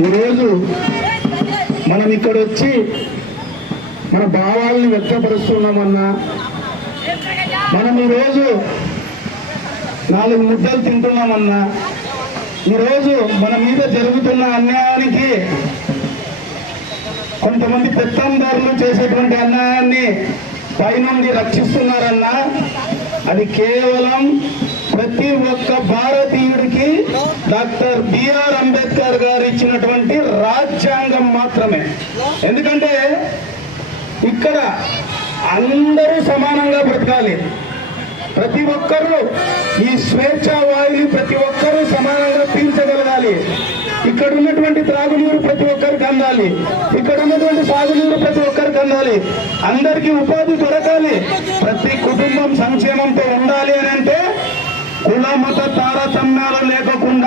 ఈరోజు మనం ఇక్కడ వచ్చి మన భావాల్ని వ్యక్తపరుస్తున్నామన్నా మనం ఈరోజు నాలుగు ముద్దలు తింటున్నామన్నా ఈరోజు మన మీద జరుగుతున్న అన్యాయానికి కొంతమంది పెత్తందారులు చేసేటువంటి అన్యాయాన్ని పైనుండి రక్షిస్తున్నారన్నా అది కేవలం ప్రతి ఒక్క భారతీయుడికి డాక్టర్ బిఆర్ అంబేద్కర్ గారు ఇచ్చినటువంటి రాజ్యాంగం మాత్రమే. ఎందుకంటే ఇక్కడ అందరూ సమానంగా బ్రతకాలి. ప్రతి ఒక్కరూ ఈ స్వేచ్ఛ వాయువు ప్రతి ఒక్కరూ సమానంగా పీల్చగలగాలి. ఇక్కడ ఉన్నటువంటి త్రాగునీరు ప్రతి ఒక్కరికి అందాలి. ఇక్కడ ఉన్నటువంటి సాగునీరు ప్రతి ఒక్కరికి అందాలి. అందరికీ ఉపాధి దొరకాలి. ప్రతి కుటుంబం సంక్షేమంతో ఉండాలి అని అంటే కుల మత తారతమ్యాలు లేకుండా